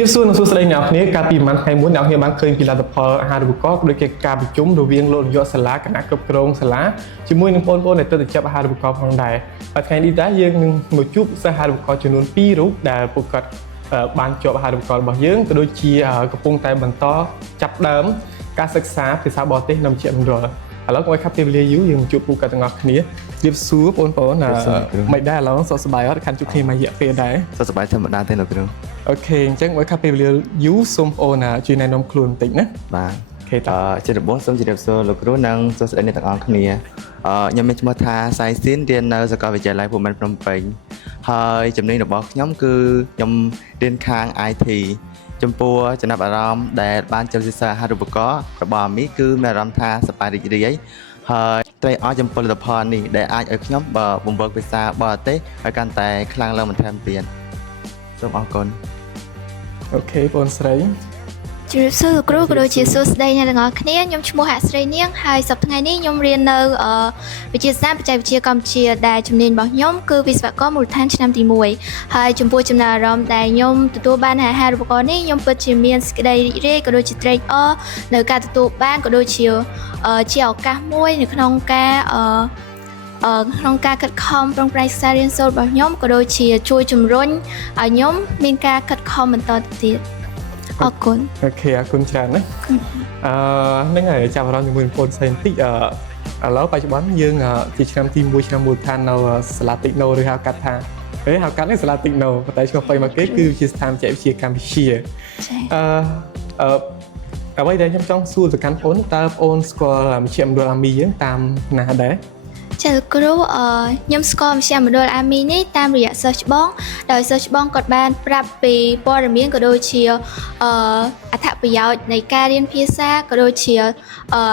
វាសួរនឹងសួស្តីអ្នកគ្នាកាលពីប្រហែលថ្ងៃមុនអ្នកគ្នាបានឃើញពីលទ្ធផលអាហារូបករណ៍ដូចជាការប្រជុំរវាងលោកនាយកសាលាគណៈគ្រប់គ្រងសាលាជាមួយនឹងបងប្អូនដែលទៅចាប់អាហារូបករណ៍ផងដែរហើយថ្ងៃនេះដែរយើងនឹងមកជួបសិស្សអាហារូបករណ៍ចំនួន2រូបដែលពួកគាត់បានជាប់អាហារូបករណ៍របស់យើងក៏ដូចជាកំពុងតែបន្តចាប់ដើមការសិក្សាភាសាបរទេសនៅមជ្ឈមណ្ឌលឥឡូវកុំឲ្យខាត់ពេលវេលាយូរយើងជួបពួកគាត់ទាំងអស់គ្នាជម្រាបសួរបងប្អូនមិនដែរឥឡូវសុខសប្បាយអត់ខានជួបគ្នាមួយរយៈពេលដែរសុខសប្បាយធម្មតាទេលោកគ្រូអូខេអញ្ចឹងបើខាត់ពេលវេលាយូរសូមបងប្អូនជួយណែនាំខ្លួនបន្តិចណាបាទជារបបសូមជម្រាបសួរលោកគ្រូនិងសួស្តីអ្នកទាំងអស់គ្នាខ្ញុំមានឈ្មោះថាសៃស៊ីនរៀននៅសាកលវិទ្យាល័យភូមិន្ទភ្នំពេញហើយជំនាញរបស់ខ្ញុំគឺខ្ញុំរៀនខាង IT ចំពោះចំណាប់អារម្មណ៍ដែលបានចូលសិក្សាអាហារូបករណ៍របស់អាមីគឺមានអារម្មណ៍ថាសប្បាយរីករាយហើយត្រេកអរចំពោះលទ្ធផលនេះដែលអាចឲ្យខ្ញុំបង្វឹកភាសាបរទេសឲ្យកាន់តែខ្លាំងឡើងបន្ថែមទៀតសូមអរគុណអូខេបងស្រីជម្រាបសួរលោកគ្រូក៏ដូចជាសួស្តីអ្នកទាំងអស់គ្នាខ្ញុំឈ្មោះហស្រីនាងហើយសប្តាហ៍ថ្ងៃនេះខ្ញុំរៀននៅវិទ្យាសាស្ត្របច្ចេកវិទ្យាកម្ពុជាដែលជំនាញរបស់ខ្ញុំគឺវិស្វករមូលដ្ឋានឆ្នាំទី1ហើយចំពោះចំណាប់អារម្មណ៍ដែលខ្ញុំទទួលបានអាហារូបករណ៍នេះខ្ញុំពិតជាមានសេចក្តីរីករាយក៏ដូចជាត្រេកអរនៅការទទួលបានក៏ដូចជាឱកាសមួយនៅក្នុងការខិតខំប្រឹងប្រែងសិក្សារៀនសូត្ររបស់ខ្ញុំក៏ដូចជាជួយជំរុញឲ្យខ្ញុំមានការខិតខំបន្តទៅទៀតអរគុណអូខេអរគុណច្រើនណាហ្នឹងហើយចាប់អារម្មណ៍ជាមួយបងប្អូនផ្សេងបន្តិចឥឡូវបច្ចុប្បន្នយើងជាឆ្នាំទី1ឆ្នាំមូលដ្ឋាននៅសាលា Techno ឬហៅកាត់ថាហៅកាត់នេះសាលា Techno ប៉ុន្តែឈ្មោះពេញមកគេគឺជាស្ថានបច្ចេកវិទ្យាកម្ពុជាអ្វីដែលខ្ញុំចង់សួរទៅកាន់បងប្អូនតើបងប្អូនស្គាល់មជ្ឈមណ្ឌលអាមីយើងតាមណាដែរចាលោកគ្រូខ្ញុំស្គាល់មជ្ឈមណ្ឌលអាមីនេះតាមរយៈសិស្សច្បងដោយសិស្សច្បងគាត់បានប្រាប់ពីព័ត៌មានក៏ដូចជាអត្ថប្រយោជន៍នៃការរៀនភាសាក៏ដូចជា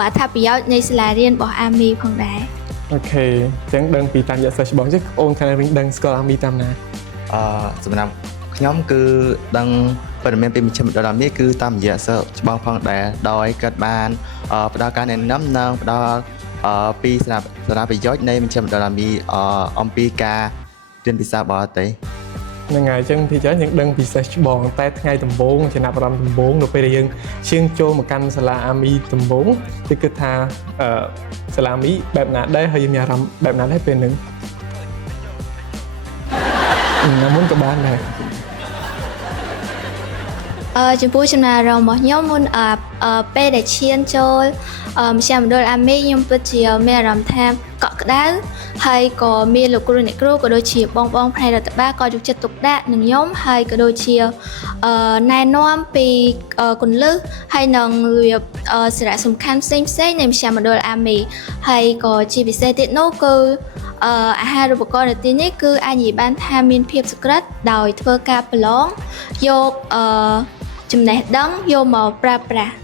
អត្ថប្រយោជន៍នៃសាលារៀនរបស់អាមីផងដែរអូខេអញ្ចឹងដឹងពីតាមរយៈសិស្សច្បងចឹងបងខាងវិញដឹងស្គាល់អាមីតាមណាសម្រាប់ខ្ញុំគឺដឹងព័ត៌មានពីមជ្ឈមណ្ឌលអាមីគឺតាមរយៈសិស្សច្បងផងដែរដោយគាត់បានផ្ដល់ការណែនាំនិងផ្ដល់ពីសារៈប្រយោជន៍នៃមជ្ឈមណ្ឌលអាមីអំពីការរៀនភាសាបរទេសហ្នឹងហើយអញ្ចឹងពីច្រើនយើងដឹងពីសិស្សច្បងតែថ្ងៃដំបូងចំណាប់អារម្មណ៍ដំបូងនៅពេលដែលយើងឈានចូលមកកាន់សាលាអាមីដំបូងគឺគិតថាសាលាអាមីបែបណាដែរហើយយើងមានអារម្មណ៍បែបណាដែរពេលហ្នឹងមុនក៏បានដែរចំពោះចំណាប់អារម្មណ៍របស់ខ្ញុំមុនពេលដែលឈានចូលមជ្ឈមណ្ឌលអាមីខ្ញុំពិតជាមានអារម្មណ៍ថាកក់ក្ដៅហើយក៏មានលោកគ្រូអ្នកគ្រូក៏ដូចជាបងផ្នែករដ្ឋបាលក៏យកចិត្តទុកដាក់នឹងខ្ញុំហើយក៏ដូចជាណែនាំពីគន្លឹះហើយនឹងរបៀបសារៈសំខាន់ផ្សេងនៃមជ្ឈមណ្ឌលអាមីហើយក៏ជាពិសេសទៀតនោះគឺអាហារូបករណ៍នៅទីនេះគឺអាចនិយាយបានថាមានភាពសុក្រិតដោយធ្វើការប្រឡងយកចំណេះដឹងយកមកប្រើប្រាស់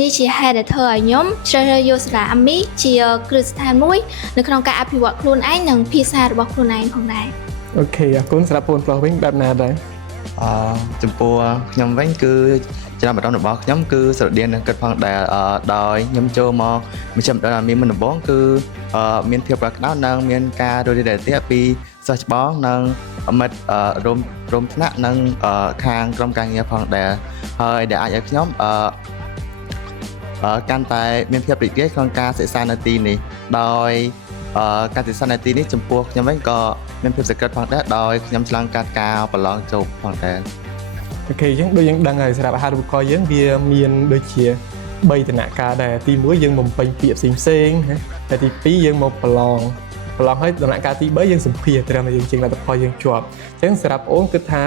នេះជាហេតុដែលធ្វើឲ្យខ្ញុំជ្រើសរើសយកសាលាអាមីជាគ្រឹះស្ថានមួយនៅក្នុងការអភិវឌ្ឍខ្លួនឯងនិងភាសារបស់ខ្លួនឯងផងដែរអូខេអរគុណសម្រាប់បងប្រុសវិញបែបណាដែរចំពោះខ្ញុំវិញគឺចំណាប់អារម្មណ៍របស់ខ្ញុំគឺស្រដៀងនឹងគិតផងដែរដោយខ្ញុំចូលមកមជ្ឈមណ្ឌលអាមីមុនដំបូងគឺមានភាពកក់ក្ដៅនិងមានការរួចរាយរាក់ទាក់ពីសិស្សច្បងនិងមិត្តរួមថ្នាក់និងខាងក្រុមការងារផងដែរហើយដែលអាចឲ្យខ្ញុំកាន់តែមានភាពរីករាយក្នុងការសិក្សានៅទីនេះដោយការសិក្សានៅទីនេះចំពោះខ្ញុំវិញក៏មានភាពសក្តិផងដែរដោយខ្ញុំឆ្លងកាត់ការប្រឡងជោគផងដែរអូខេអញ្ចឹងដូចយើងដឹងហើយសម្រាប់អាហារូបករណ៍យើងវាមានដូចជា3ដំណាក់កាលដែរទី1យើងបំពេញពាក្យផ្សេងហើយទី2យើងមកប្រឡងហើយដំណាក់កាលទី3យើងសម្ភាសត្រឹមតែយើងជាងលទ្ធផលយើងជាប់អញ្ចឹងសម្រាប់អូនគិតថា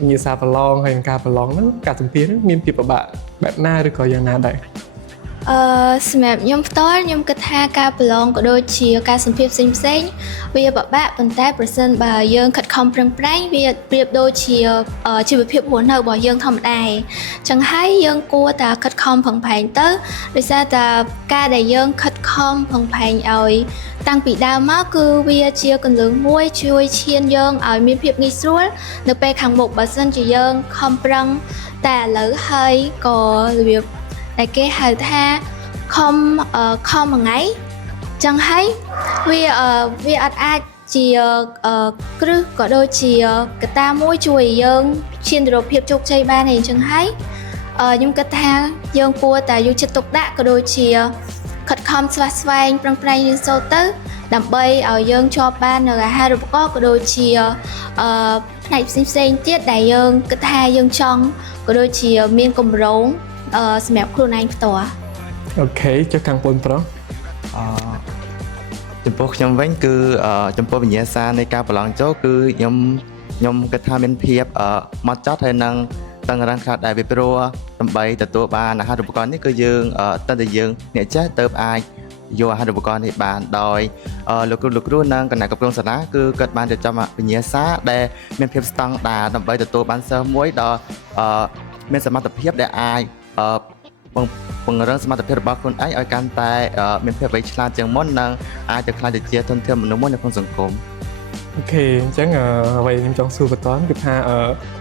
វិញ្ញាសាប្រឡងហើយនឹងការប្រឡងហ្នឹងការសម្ភាសហ្នឹងមានភាពពិបាកបែបណាឬក៏យ៉ាងណាដែរសម្រាប់ខ្ញុំផ្ទាល់ខ្ញុំគិតថាការប្រឡងក៏ដូចជាការសម្ភាសផ្សេងវាពិបាកប៉ុន្តែប្រសិនបើយើងខិតខំប្រឹងប្រែងវាប្រៀបដូចជាជីវភាពរស់នៅរបស់យើងធម្មតាអញ្ចឹងហើយយើងគួរតែខិតខំប្រឹងប្រែងទៅដោយសារតែការដែលយើងខិតខំប្រឹងប្រែងឲ្យតាំងពីដើមមកគឺវាជាគន្លឹះមួយជួយឈានយើងឲ្យមានភាពងាយស្រួលនៅពេលខាងមុខបើសិនជាយើងខំប្រឹងតែឥឡូវហើយក៏របៀបដែលគេហៅថាខំមួយថ្ងៃចឹងហើយវាអត់អាច ជាគ្រឹះក៏ដូចជាកត្តាមួយជួយឲ្យយើងឈានទៅរកភាពជោគជ័យបានឯងចឹងហើយខ្ញុំគិតថាយើងគួរតែយកចិត្តទុកដាក់ក៏ដូចជាខិតខំស្វះស្វែងប្រឹងប្រែងរៀនសូត្រទៅដើម្បីឲ្យយើងជាប់បាននៅអាហារូបករណ៍ក៏ដូចជាផ្នែកផ្សេងៗទៀតដែលយើងគិតថាយើងចង់ក៏ដូចជាមានគម្រោងសម្រាប់ខ្លួនឯងផ្ទាល់ អូខេចុះខាងបងប្រុស ចំពោះខ្ញុំវិញគឺចំពោះវិញ្ញាសានៃការប្រឡងចូលគឺខ្ញុំគិតថាមានភាពម៉ត់ចត់ហើយនឹងតឹងរ៉ឹងខ្លះដែរពីព្រោះដើម្បីទទួលបានអាហារូបករណ៍នេះគឺយើងតើតើយើងអ្នកចេះទៅអាចយកអាហារូបករណ៍នេះបានដោយលោកគ្រូនិងគណៈគ្រប់គ្រងសាលាគឺគាត់បានរៀបចំវិញ្ញាសាដែលមានភាពស្តង់ដារដើម្បីទទួលបានសិស្សមួយដ៏មានសមត្ថភាពដែលអាចពង្រឹងសមត្ថភាពរបស់ខ្លួនឯងឲ្យកាន់តែមានភាពវៃឆ្លាតជាងមុននិងអាចទៅខ្លាយទៅជាធនធានមនុស្សមួយនៅក្នុងសង្គម អូខេអញ្ចឹងអ្វីខ្ញុំចង់សួរបន្តគឺថា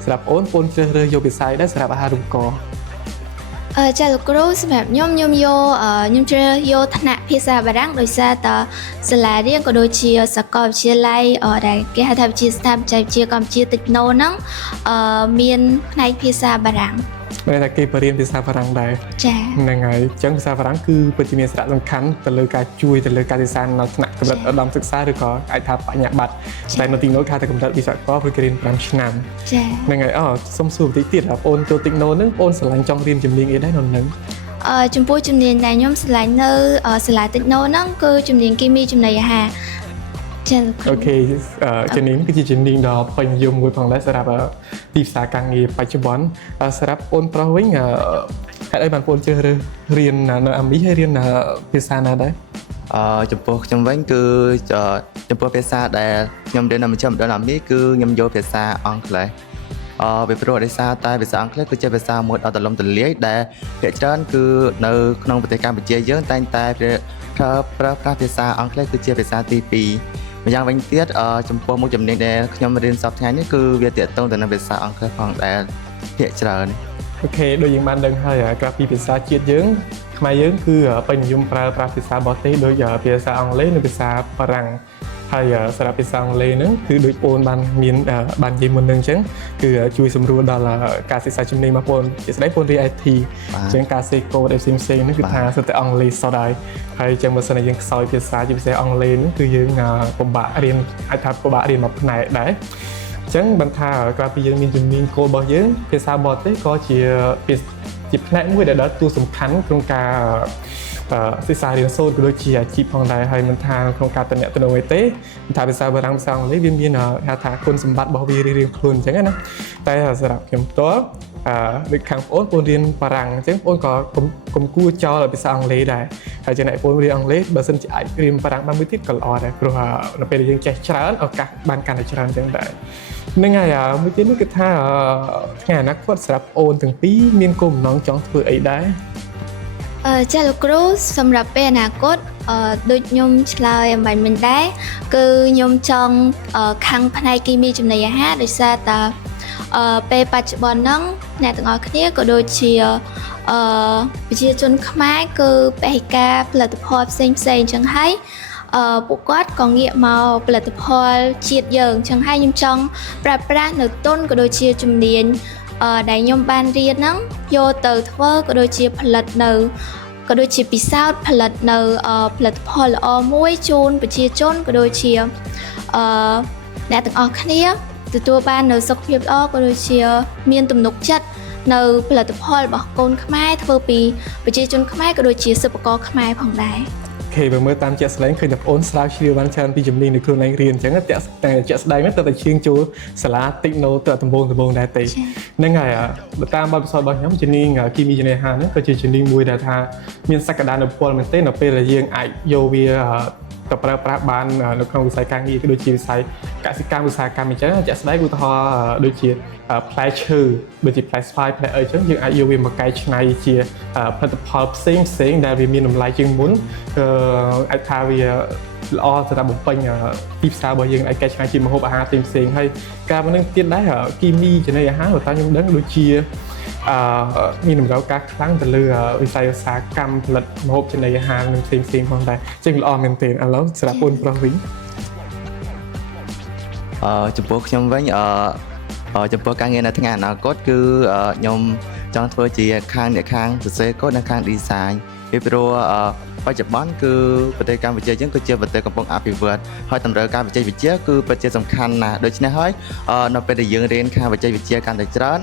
សម្រាប់អូនជ្រើសរើសយកវិស័យដែរសម្រាប់អាហារូបករណ៍ ចាលោកគ្រូសម្រាប់ខ្ញុំជ្រើសយកថ្នាក់ភាសាបារាំងដោយសារតសាលារៀនក៏ដូចជាសាកលវិទ្យាល័យដែលគេហៅថាវិទ្យាស្ថានបច្ចេកវិទ្យាកម្ពុជាតិចណូហ្នឹងមានផ្នែកភាសាបារាំង មានតែគេបរៀនភាសាបារាំងដែរ ចា ហ្នឹងហើយអញ្ចឹងភាសាបារាំងគឺពិតជាមានសារៈសំខាន់ទៅលើការជួយទៅលើការសិក្សានៅថ្នាក់កម្រិតឧត្តមសិក្សាឬក៏អាចថាបញ្ញាបត្រតែនៅទីនោះថាតែកម្រិតវិស្វករព្រោះគេរៀន5ឆ្នាំ ចា ហ្នឹងហើយសុំសួរបន្តិចទៀតបងចូលតិចណូហ្នឹងបងស្រឡាញ់ចង់រៀនជំនាញអីដែរនៅនឹង ចំពោះជំនាញដែលខ្ញុំឆ្លាញ់នៅសាលាតិចណូហ្នឹងគឺជំនាញគីមីចំណីអាហារ អូខេជំនាញគឺជាជំនាញដ៏ពេញនិយមមួយផងដែរសម្រាប់ទីផ្សារការងារបច្ចុប្បន្នសម្រាប់បងប្រុសវិញហេតុអីបានបងជ្រើសរើសរៀននៅអាមីហើយរៀនភាសាណាដែរ ចំពោះខ្ញុំវិញគឺចំពោះភាសាដែលខ្ញុំរៀននៅមជ្ឈមណ្ឌលអាមីគឺខ្ញុំយកភាសាអង់គ្លេសពីព្រោះដោយសារតែភាសាអង់គ្លេសគឺជាភាសាមួយដ៏ទូលំទូលាយដែលភាគច្រើនគឺនៅក្នុងប្រទេសកម្ពុជាយើងតែងតែប្រើប្រាស់ភាសាអង់គ្លេសគឺជាភាសាទី2 ម្យ៉ាងវិញទៀតចំពោះមុខជំនាញដែលខ្ញុំរៀនសប្តាហ៍នេះគឺវាទាក់ទងទៅនឹងភាសាអង់គ្លេសផងដែលភាគច្រើន អូខេដូចយើងបានដឹងហើយក្រៅពីភាសាជាតិយើងខ្មែរយើងគឺពេញនិយមប្រើប្រាស់ភាសាបរទេសដូចភាសាអង់គ្លេសនិងភាសាបារាំងហើយសម្រាប់ភាសាអង់គ្លេសហ្នឹងគឺដូចបងបានមានបាននិយាយមុនហ្នឹងអញ្ចឹងគឺជួយសម្រួលដល់ការសិក្សាជំនាញរបស់បងជាស្ដីបងរៀន IT អញ្ចឹងការសេកូដផ្សេងៗហ្នឹងគឺថាសិតតែអង់គ្លេសសតហើយហើយអញ្ចឹងបើសិនជាយើងខ្សោយភាសាជាពិសេសអង់គ្លេសហ្នឹងគឺយើងពិបាករៀនអាចថាពិបាករៀនមួយផ្នែកដែរ អញ្ចឹងបានថាក្រៅពីយើងមានជំនាញគោលរបស់យើងភាសាបរទេសក៏ជាផ្នែកមួយដែលដើរតួសំខាន់ក្នុងការសិក្សារៀនសូត្រក៏ដូចជាអាជីពផងដែរហើយមិនថាក្នុងការតំណែងទៅនោះទេថាភាសាបារាំងភាសាអង់គ្លេសវាមានហៅថាគុណសម្បត្តិរបស់វារៀងៗខ្លួនអញ្ចឹងណាតែសម្រាប់ខ្ញុំផ្ទាល់ដូចខាងបងរៀនបារាំងអញ្ចឹងបងក៏កុំគួរចោលភាសាអង់គ្លេសដែរហើយចំណែកបងរៀនអង់គ្លេសបើសិនជាអាចរៀនបារាំងបានមួយទៀតក៏ល្អដែរព្រោះនៅពេលដែលយើងចេះច្រើនឱកាសបានកាន់តែច្រើនអញ្ចឹងដែរ នឹងហើយមួយទៀតនេះគឺថាថ្ងៃអនាគតសម្រាប់អូនទាំងពីរមានគោលបំណងចង់ធ្វើអីដែរ ចាលោកគ្រូសម្រាប់ពេលអនាគតដូចខ្ញុំឆ្លើយអំបញ្ញមិញដែរគឺខ្ញុំចង់ខាងផ្នែកគីមីចំណីអាហារដោយសារតែពេលបច្ចុប្បន្នហ្នឹងអ្នកទាំងអស់គ្នាក៏ដូចជាប្រជាជនខ្មែរគឺបេក្ខការផលិតផលផ្សេងៗអញ្ចឹងហើយពួកគាត់ក៏ងាកមកផលិតផលជាតិយើងអញ្ចឹងហើយខ្ញុំចង់ប្រើប្រាស់នៅទុនក៏ដូចជាជំនាញដែលខ្ញុំបានរៀនហ្នឹងយកទៅធ្វើក៏ដូចជាផលិតនៅក៏ដូចជាពិសោធន៍ផលិតនៅផលិតផលល្អមួយជូនប្រជាជនក៏ដូចជាអ្នកទាំងអស់គ្នាទទួលបាននៅសុខភាពល្អក៏ដូចជាមានទំនុកចិត្តនៅផលិតផលរបស់កូនខ្មែរធ្វើពីប្រជាជនខ្មែរក៏ដូចជាសិប្បករខ្មែរផងដែរ គេបើមើលតាមជាក់ស្ដែងឃើញតែបងស្រាវជ្រាវបានច្រើនពីជំនាញនៃខ្លួនឯងរៀនអញ្ចឹងតែជាក់ស្ដែងទៅតែឈៀងចូលសាលាតិចណូទៅដំបងដែរទេហ្នឹងហើយតាមបទពិសោធន៍របស់ខ្ញុំជំនាញគីមីចំណីអាហារហ្នឹងក៏ជាជំនាញមួយដែលថាមានសក្តានុពលមែនទេនៅពេលដែលយើងអាចយកវាទៅប្រើប្រាស់បាននៅក្នុងវិស័យការងារក៏ដូចជាវិស័យកសិកម្មឧស្សាហកម្មអញ្ចឹងជាក់ស្ដែងឧទាហរណ៍ដូចជាផ្លែឈើដូចជាផ្លែស្វាយផ្លែអីចឹងយើងអាចយកវាមកកែច្នៃជាផលិតផលផ្សេងដែលវាមានតម្លៃជាងមុនអាចថាវាល្អសម្រាប់បំពេញទីផ្សាររបស់យើងអាចកែច្នៃជាម្ហូបអាហារផ្សេងហើយការមិននឹងទៀតដែរគីមីចំណីអាហារតាមខ្ញុំដឹងដូចជាមានតម្រូវការខ្លាំងទៅលើវិស័យឧស្សាហកម្មផលិតម្ហូបចំណីអាហារនិងផ្សេងផងដែរចឹងល្អមែនទែនឥឡូវសម្រាប់បងប្រុសវិញ ចំពោះខ្ញុំវិញចំពោះការងារនៅថ្ងៃអនាគតគឺខ្ញុំចង់ធ្វើជាអ្នកខាងសរសេរកូដនិងខាង design ពីព្រោះបច្ចុប្បន្នគឺប្រទេសកម្ពុជាយើងគឺជាប្រទេសកំពុងអភិវឌ្ឍហើយតម្រូវការបច្ចេកវិទ្យាគឺពិតជាសំខាន់ណាស់ដូច្នេះហើយនៅពេលដែលយើងរៀនខាងបច្ចេកវិទ្យាកាន់តែច្រើន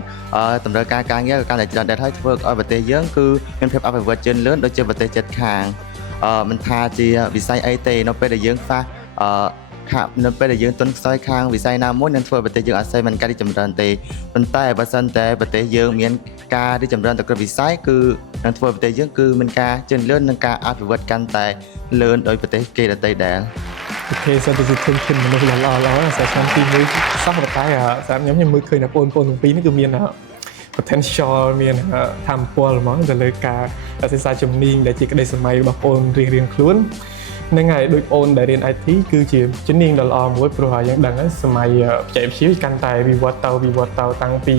តម្រូវការងារក៏កាន់តែច្រើនដែរហើយធ្វើឲ្យប្រទេសយើងគឺមានភាពអភិវឌ្ឍជឿនលឿនដូចជាប្រទេសជិតខាងមិនថាជាវិស័យអីទេនៅពេលដែលយើងខ្វះនៅពេលដែលយើងទន់ខ្សោយខាងវិស័យណាមួយនឹងធ្វើប្រទេសយើងអត់សូវមានការរីកចម្រើនទេប៉ុន្តែបើសិនតែប្រទេសយើងមានការរីកចម្រើនទៅគ្រប់វិស័យគឺនឹងធ្វើប្រទេសយើងគឺមានការជឿនលឿននិងការអភិវឌ្ឍកាន់តែលឿនដោយប្រទេសគេដទៃដែរ អូខេសូមទៅជុំជិនមនុស្សល្អសាឆ្នាំទី1សោះតែសម្រាប់ខ្ញុំមើលឃើញថាបងប្អូនទាំងពីរនេះគឺមាន potential មានធម៌ពលហ្មងទៅលើការសិក្សាជំនាញដែលជាក្តីសម័យរបស់បងរៀងខ្លួននឹងហើយដូចបងដែលរៀន IT គឺជាជំនាញដ៏ល្អមួយព្រោះហើយយើងដឹងហើយសម័យបច្ចេកវិទ្យាកាន់តែវិវត្តទៅតាំងពី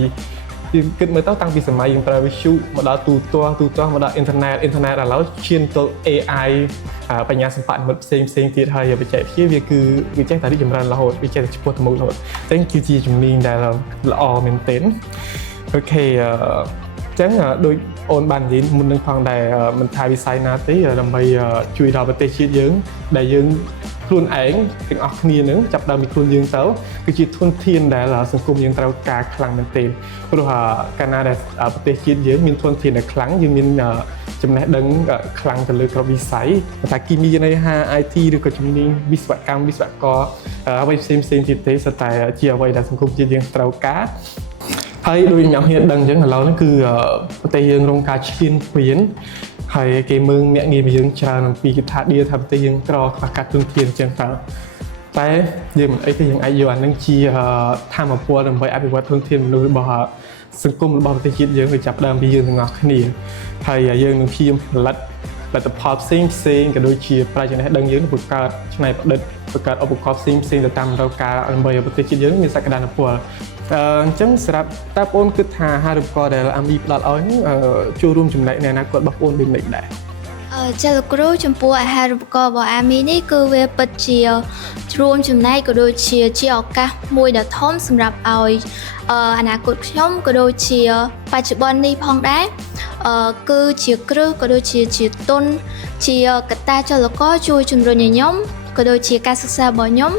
គិតមើលទៅតាំងពីសម័យយើងប្រើវិទ្យុមកដល់ទូទាស់មកដល់អ៊ីនធឺណិតឥឡូវឈានទៅ AI បញ្ញាសិប្បនិម្មិតផ្សេងទៀតហើយបច្ចេកវិទ្យាវាចេះតែរីកចម្រើនរហូតវាចេះតែឆ្ពោះទៅមុខរហូតអញ្ចឹងគឺជាជំនាញដែលល្អមែនទែនអូខេចឹងដូចអូនបាននិយាយមុននឹងផងដែរមិនថាវិស័យណាទេដើម្បីជួយដល់ប្រទេសជាតិយើងដែលយើងខ្លួនឯងទាំងអស់គ្នានឹងចាប់ដើមពីខ្លួនយើងទៅគឺជាធនធានដែលសង្គមយើងត្រូវការខ្លាំងមែនទែនព្រោះកាលណាដែលប្រទេសជាតិយើងមានធនធានដែលខ្លាំងយើងមានចំណេះដឹងខ្លាំងទៅលើគ្រប់វិស័យថាគីមីនៃIT ឬក៏ជំនាញវិស្វកម្មវិស្វករអ្វីផ្សេងទៀតទេសុទ្ធតែជាអ្វីដែលសង្គមជាតិយើងត្រូវការហើយដូចខ្ញុំហ៊ានដឹងអញ្ចឹងឥឡូវនេះគឺប្រទេសយើងរងការឈ្លានពានហើយគេមើលអ្នកងារយើងច្រើនអំពីគេថាប្រទេសយើងក្រខ្វះការទុនធានអញ្ចឹងតែយើងមិនអីទេយើងអាចយកអានឹងជាធម៌ពលដើម្បីអភិវឌ្ឍធនធានមនុស្សរបស់សង្គមរបស់ប្រទេសជាតិយើងវាចាប់ដើមពីយើងទាំងអស់គ្នាហើយយើងនឹងព្យាយាមផលិតលទ្ធផលផ្សេងក៏ដូចជាប្រាជ្ញាដឹងយើងបង្កើតច្នៃប្រឌិតបង្កើតឧបករណ៍ផ្សេងទៅតាមតម្រូវការដើម្បីឲ្យប្រទេសជាតិយើងមានសក្តានុពលអញ្ចឹងសម្រាប់តើបងប្អូនគិតថាអាហារូបករណ៍ដែលអាមីផ្ដល់ឲ្យចូលរួមចំណែកในអនាគតរបស់បងប្អូនដូចនេះដែរចាលោកគ្រូចំពោះអាហារូបករណ៍របស់អាមីនេះគឺវាពិតជារួមចំណែកក៏ដូចជាឱកាសមួយដ៏ធំសម្រាប់ឲ្យអនាគតខ្ញុំក៏ដូចជាបច្ចុប្បន្ននេះផងដែរគឺជាគ្រឹះក៏ដូចជាទុនជាកត្តាចលករជួយជំរុញឲ្យខ្ញុំក៏ដូចជាការសិក្សារបស់ខ្ញុំ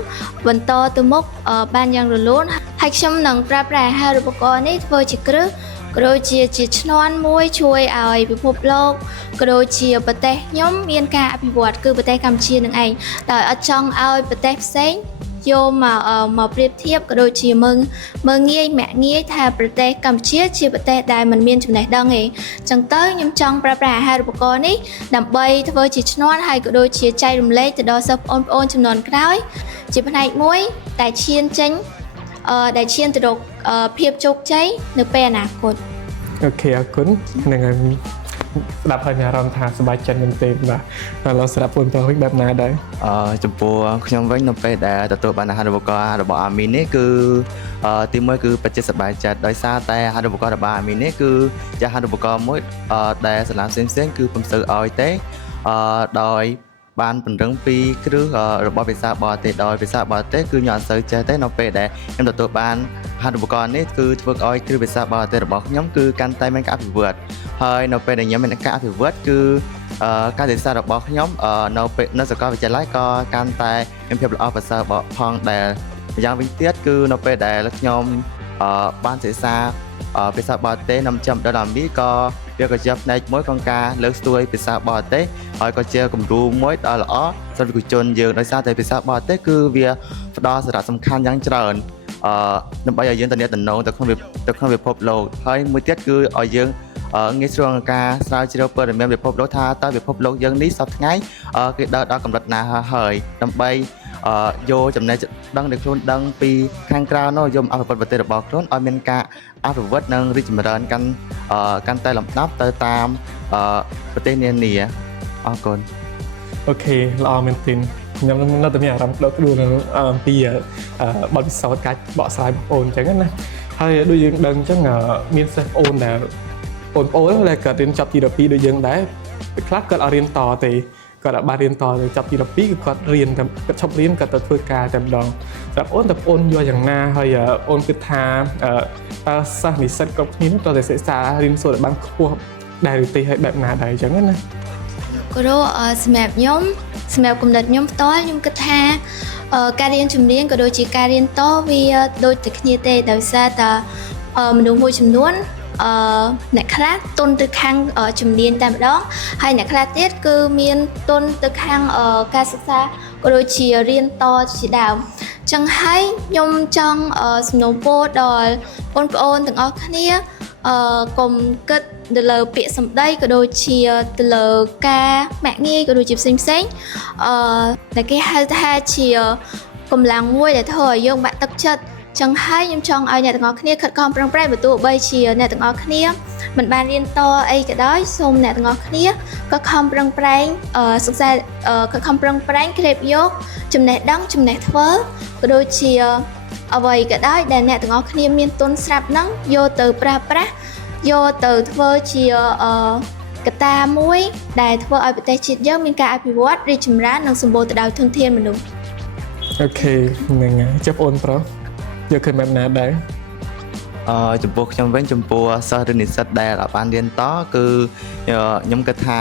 បន្តទៅមុខបានយ៉ាងរលូនហើយខ្ញុំនឹងប្រើប្រាស់អាហារូបករណ៍នេះធ្វើជាគ្រឹះក៏ដូចជាឈ្នាន់មួយជួយឲ្យពិភពលោកក៏ដូចជាប្រទេសខ្ញុំមានការអភិវឌ្ឍគឺប្រទេសកម្ពុជានឹងឯងដោយអត់ចង់ឲ្យប្រទេសផ្សេងយកមកប្រៀបធៀបក៏ដូចជាមើលងាយមាក់ងាយថាប្រទេសកម្ពុជាជាប្រទេសដែលមិនមានចំណេះដឹងទេអញ្ចឹងទៅខ្ញុំចង់ប្រើប្រាស់អាហារូបករណ៍នេះដើម្បីធ្វើជាឈ្នាន់ហើយក៏ដូចជាចែករំលែកទៅដល់សិស្សបងប្អូនចំនួនក្រោយជាផ្នែកមួយដែលឈានទៅរកភាពជោគជ័យនៅពេលអនាគតអូខេអរគុណនឹងស្ដាប់ហើយមានអារម្មណ៍ថាសប្បាយចិត្តមែនទេបាទឥឡូវស្ដាប់បងប្អូនវិញបែបណាដែរចំពោះខ្ញុំវិញនៅពេលដែលទទួលបានអាហារូបករណ៍របស់អាមីនេះគឺទីមួយគឺពិតជាសប្បាយចិត្តដោយសារតែអាហារូបករណ៍របស់អាមីនេះគឺជាអាហារូបករណ៍មួយដែលសាលាផ្សេងគឺពុំសូវឲ្យទេដោយបានពង្រឹងពីគ្រឹះរបស់ភាសាបរទេសដោយភាសាបរទេសគឺខ្ញុំអត់សូវចេះទេនៅពេលដែលខ្ញុំទទួលបានអាហារូបករណ៍នេះគឺធ្វើឲ្យគ្រឹះភាសាបរទេសរបស់ខ្ញុំគឺកាន់តែមានការអភិវឌ្ឍហើយនៅពេលដែលខ្ញុំមានការអភិវឌ្ឍគឺការសិក្សារបស់ខ្ញុំនៅសាកលវិទ្យាល័យក៏កាន់តែមានភាពល្អប្រសើរផងដែលម្យ៉ាងវិញទៀតគឺនៅពេលដែលខ្ញុំបានសិក្សាភាសាបរទេសនៅចំដល់អាមីក៏វាក៏ជាផ្នែកមួយក្នុងការលើកស្ទួយភាសាបរទេសហើយក៏ជាគំរូមួយដ៏ល្អសម្រាប់យុវជនយើងដោយសារតែភាសាបរទេសគឺវាផ្ដល់សារៈសំខាន់យ៉ាងច្រើនដើម្បីឲ្យយើងទំនាក់ទំនងទៅក្នុងពិភពលោកហើយមួយទៀតគឺឲ្យយើងងាយស្រួលក្នុងការស្រាវជ្រាវព័ត៌មានពិភពលោកថាតើពិភពលោកយើងនេះសប្តាហ៍ថ្ងៃគេដល់កម្រិតណាហើយដើម្បីយកចំណេះដឹងដែលខ្លួនដឹងពីខាងក្រៅនោះយកមកអភិវឌ្ឍប្រទេសរបស់ខ្លួនឲ្យមានការអភិវឌ្ឍនិងរីកចម្រើនកាន់តែលំដាប់ទៅតាមប្រទេសនានាអរគុណអូខេល្អមែនទែនខ្ញុំនៅតែមានអារម្មណ៍ដកដួលអំពីបទពិសោធន៍ការបកស្រាយបងប្អូនអញ្ចឹងណាហើយដូចយើងដឹងអញ្ចឹងមានសិស្សបងប្អូនដែលគាត់រៀនចប់ទី12ដូចយើងដែរខ្លះគាត់អត់រៀនតទេ គាត់អាចបានរៀនតទៅចាប់ទី12គឺគាត់រៀនតែគាត់ឈប់រៀនគាត់ទៅធ្វើការតែម្ដងសម្រាប់អូនតើអូនយកយ៉ាងណាហើយអូនគិតថាតើសិស្សនិស្សិតគ្រប់គ្នាតើតែសិក្សារៀនសូត្រឲ្យបានខ្ពស់ដែរឬទេហើយបែបណាដែរអញ្ចឹងណា គ្រូសម្រាប់ខ្ញុំសម្រាប់គំនិតខ្ញុំផ្ទាល់ខ្ញុំគិតថាការរៀនចម្រៀងក៏ដូចជាការរៀនតវាដូចតែគ្នាទេដោយសារតែមនុស្សមួយចំនួនអ្នកខ្លះទុនទៅខាងជំនាញតែម្ដងហើយអ្នកខ្លះទៀតគឺមានទុនទៅខាងការសិក្សាក៏ដូចជារៀនតជាដើមចឹងហើយខ្ញុំចង់សំណូមពរដល់បងប្អូនទាំងអស់គ្នាកុំគិតទៅលើពាក្យសម្ដីក៏ដូចជាទៅលើការមាក់ងាយក៏ដូចជាផ្សេងតែគេហៅថាជាកម្លាំងមួយដែលធ្វើឲ្យយើងបាក់ទឹកចិត្តចឹងហើយខ្ញុំចង់ឲ្យអ្នកទាំងអស់គ្នាខិតខំប្រឹងប្រែងបើទោះបីជាអ្នកទាំងអស់គ្នាមិនបានរៀនតអីក៏ដោយសូមអ្នកទាំងអស់គ្នាក៏ខំប្រឹងប្រែងសិក្សាក៏ខំប្រឹងប្រែងក្រេបយកចំណេះដឹងចំណេះធ្វើក៏ដូចជាអ្វីក៏ដោយដែលអ្នកទាំងអស់គ្នាមានទុនស្រាប់ហ្នឹងយកទៅប្រើប្រាស់យកទៅធ្វើជាកត្តាមួយដែលធ្វើឲ្យប្រទេសជាតិយើងមានការអភិវឌ្ឍរីកចម្រើននិងសម្បូរទៅដោយធនធានមនុស្ស អូខេហ្នឹងហើយចាប់អូនប្រុសយកឃើញបែបណាដែរ ចំពោះខ្ញុំវិញចំពោះសិស្សឬនិស្សិតដែលបានរៀនតគឺខ្ញុំគិតថា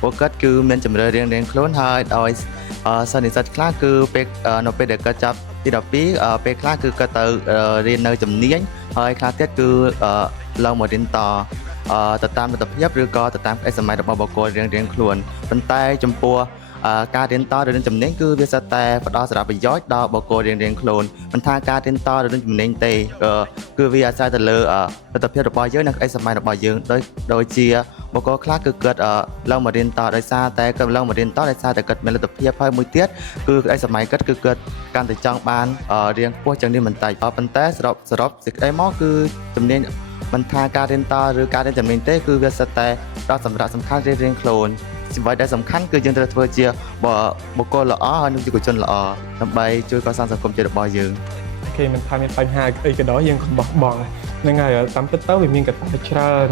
ពួកគាត់គឺមានជំរឿនរៀងខ្លួនហើយដោយសិស្សនិស្សិតខ្លះគឺពេលនៅពេលដែលគាត់ចាប់ទី12ពេលខ្លះគឺគាត់ទៅរៀននៅជំនាញហើយខ្លះទៀតគឺឡើងមករៀនតទៅតាមលទ្ធភាពឬក៏ទៅតាមឯកសម័យរបស់បុគ្គលរៀងខ្លួនប៉ុន្តែចំពោះការរៀនតឬរៀនជំនាញគឺវាសុទ្ធតែផ្ដល់សារៈប្រយោជន៍ដល់បុគ្គលរៀងខ្លួនមិនថាការរៀនតឬរៀនជំនាញទេគឺវាអាស្រ័យទៅលើលទ្ធភាពរបស់យើងនិងឯកសម័យរបស់យើងដូចជាបុគ្គលខ្លះគឺគាត់ឡើងមករៀនតដោយសារតែគាត់ឡើងមករៀនតដោយសារតែគាត់មានលទ្ធភាពហើយមួយទៀតគឺឯកសម័យគាត់គឺគាត់កាន់តែចង់បានរៀនខ្ពស់ជាងនេះបន្តិចប៉ុន្តែសរុបសេចក្តីមកគឺជំនាញមិនថាការរៀនតឬការរៀនជំនាញទេគឺវាសុទ្ធតែផ្ដល់សម្រាប់សំខាន់រៀងខ្លួនអ្វីដែលសំខាន់គឺយើងត្រូវធ្វើជាបុគ្គលល្អហើយនិងយុវជនល្អដើម្បីជួយកសាងសង្គមជាតិរបស់យើង គេមិនថាមានបញ្ហាអីក៏ដោយយើងកុំបោះបង់ហ្នឹងហើយតាមពិតទៅវាមានកត្តាច្រើន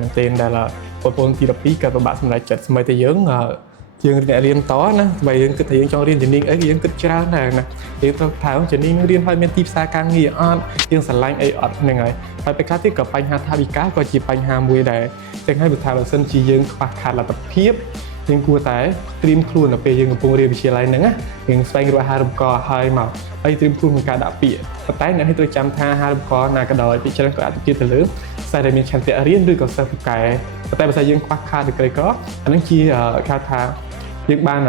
មែនទែនដែលបងប្អូនទី12ក៏ពិបាកសម្រេចចិត្តស្មើតែយើងអ្នករៀនតណាបើយើងគិតថាយើងចង់រៀនជំនាញអីយើងគិតច្រើនដែរណាយើងត្រូវថាជំនាញរៀនហើយមានទីផ្សារការងារអត់យើងស្រឡាញ់អីអត់ហ្នឹងហើយពេលខ្លះទៀតក៏បញ្ហាថាវិការក៏ជាបញ្ហាមួយដែរចឹងហើយបើថាបើសិនជាយើងខ្វះខាតលទ្ធភាពយើងគួរតែត្រៀមខ្លួននៅពេលយើងកំពុងរៀនវិទ្យាល័យហ្នឹងណាយើងស្វែងរកអាហារូបករណ៍ហើយមកហើយត្រៀមខ្លួនក្នុងការដាក់ពាក្យប៉ុន្តែអ្នកនេះត្រូវចាំថាអាហារូបករណ៍ណាក៏ដោយពីច្រើនក៏អាចទៅទៀតទៅលើតែដែលមានឆន្ទៈរៀនឬក៏សិស្សពូកែប៉ុន្តែបើថាយើងខ្វះខាតឬក្រីក្រអានឹងជាគេថាយើងបាន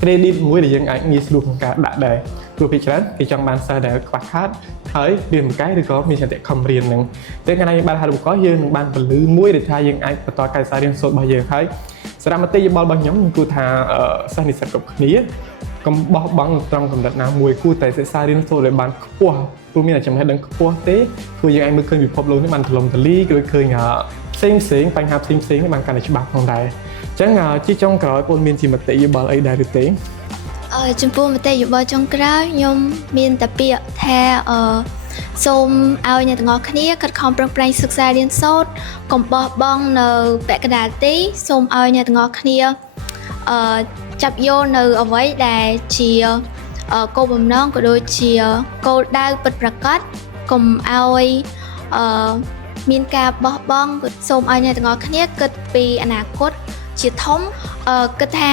credit មួយដែលយើងអាចងាយស្រួលក្នុងការដាក់ដែរព្រោះពីច្រើនគេចង់បានសិស្សដែលខ្វះខាតហើយរៀនពូកែឬក៏មានឆន្ទៈខំរៀនហ្នឹងតែកាលណាយើងបានអាហារូបករណ៍យើងនឹងបានពលឺមួយដែលថាយើងអាចបន្តការសិក្សារៀនសូត្ររបស់យើងហើយសារៈមតិយោបល់របស់ខ្ញុំគឺថាសិស្សនិស្សិតគ្រប់គ្នាកុំបោះបង់ត្រង់កម្រិតណាមួយគួរតែសិក្សារៀនសូត្រឲ្យបានខ្ពស់ព្រោះមានចំណេះដឹងខ្ពស់ទេព្រោះយើងអាចមើលឃើញពិភពលោកនេះបានទលំទលាយគឺឃើញផ្សេងបញ្ហាផ្សេងនេះបានកាន់តែច្បាស់ផងដែរអញ្ចឹងជាចុងក្រោយបងមានជាមតិយោបល់អីដែរឬទេ ចំពោះមតិយោបល់ចុងក្រោយខ្ញុំមានតែពាក្យថាសូមឲ្យអ្នកទាំងអស់គ្នាខិតខំប្រឹងប្រែងសិក្សារៀនសូត្រកុំបោះបង់នៅពាក់កណ្ដាលទេសូមឲ្យអ្នកទាំងអស់គ្នាចាប់យកនៅអ្វីដែលជាគោលបំណងក៏ដូចជាគោលដៅពិតប្រាកដកុំឲ្យមានការបោះបង់សូមឲ្យអ្នកទាំងអស់គ្នាគិតពីអនាគតជាធំគិតថា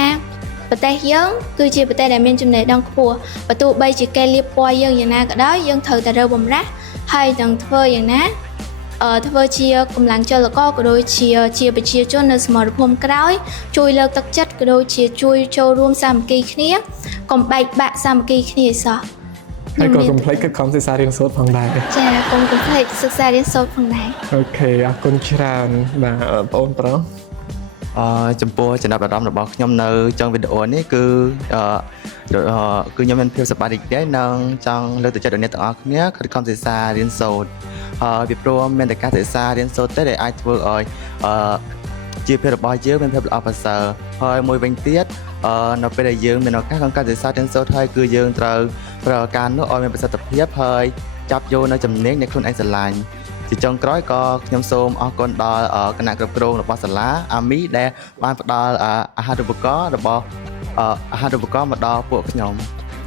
ប្រទេសយើងគឺជាប្រទេសដែលមានចំណេះដឹងខ្ពស់បើទោះបីជាគេលៀបពណ៌យើងយ៉ាងណាក៏ដោយយើងត្រូវតែរើបំរាស់ហើយនឹងធ្វើយ៉ាងណាធ្វើជាកម្លាំងចលករក៏ដូចជាប្រជាជននៅសមរភូមិក្រោយជួយលើកទឹកចិត្តក៏ដូចជាជួយចូលរួមសាមគ្គីគ្នាកុំបែកបាក់សាមគ្គីគ្នាសោះហើយក៏កុំភ្លេចខិតខំសិក្សារៀនសូត្រផងដែរចាកុំភ្លេចសិក្សារៀនសូត្រផងដែរអូខេអរគុណច្រើនបាទបងប្រុស ចំពោះចំណាប់អារម្មណ៍របស់ខ្ញុំនៅចុងវីដេអូនេះគឺខ្ញុំមានភាពសប្បាយរីករាយនិងចង់លើកទឹកចិត្តដល់អ្នកទាំងអស់គ្នាខិតខំសិក្សារៀនសូត្រពីព្រោះមានតែការសិក្សារៀនសូត្រទេដែលអាចធ្វើឲ្យជាភាពរបស់យើងមានភាពល្អប្រសើរហើយមួយវិញទៀតនៅពេលដែលយើងមានឱកាសក្នុងការសិក្សារៀនសូត្រហើយគឺយើងត្រូវប្រើការនោះឲ្យមានប្រសិទ្ធភាពហើយចាប់យកនៅចំណេញនៃខ្លួនឯងស្រឡាញ់ជា ជាចុងក្រោយក៏ខ្ញុំសូមអរគុណដល់គណៈគ្រប់គ្រងរបស់សាលាអាមីដែលបានផ្ដល់អាហារូបករណ៍របស់អាហារូបករណ៍មកដល់ពួកខ្ញុំ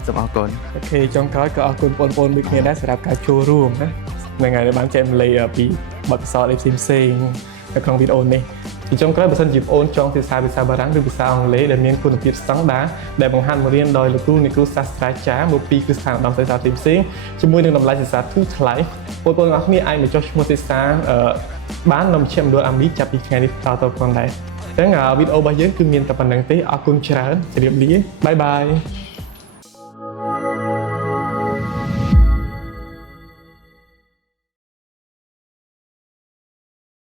សូមអរគុណ អូខេចុងក្រោយក៏អរគុណបងប្អូនដូចគ្នាដែរសម្រាប់ការចូលរួមណាថ្ងៃដែលបានចែកម្លែកពីបទពិសោធន៍ផ្សេងៗនៅក្នុងវីដេអូនេះជាចុងក្រោយបើសិនជាបងប្អូនចង់ភាសាបារាំងឬភាសាអង់គ្លេសដែលមានគុណភាពស្តង់ដារដែលបង្ហាត់បង្រៀនដោយលោកគ្រូអ្នកគ្រូសាស្ត្រាចារ្យមកពីគឺស្ថានប័នសិក្សាផ្សេងៗជាមួយនឹងតម្លៃសិក្សាធូរថ្លៃបងប្អូនទាំងអស់គ្នាអាចមកចុះឈ្មោះសិក្សាបាននៅមជ្ឈមណ្ឌលអាមីចាប់ពីថ្ងៃនេះតទៅផងដែរអញ្ចឹងវីដេអូរបស់យើងគឺមានតែប៉ុណ្្នឹងទេអរគុណច្រើនជម្រាបលាបាយបាយ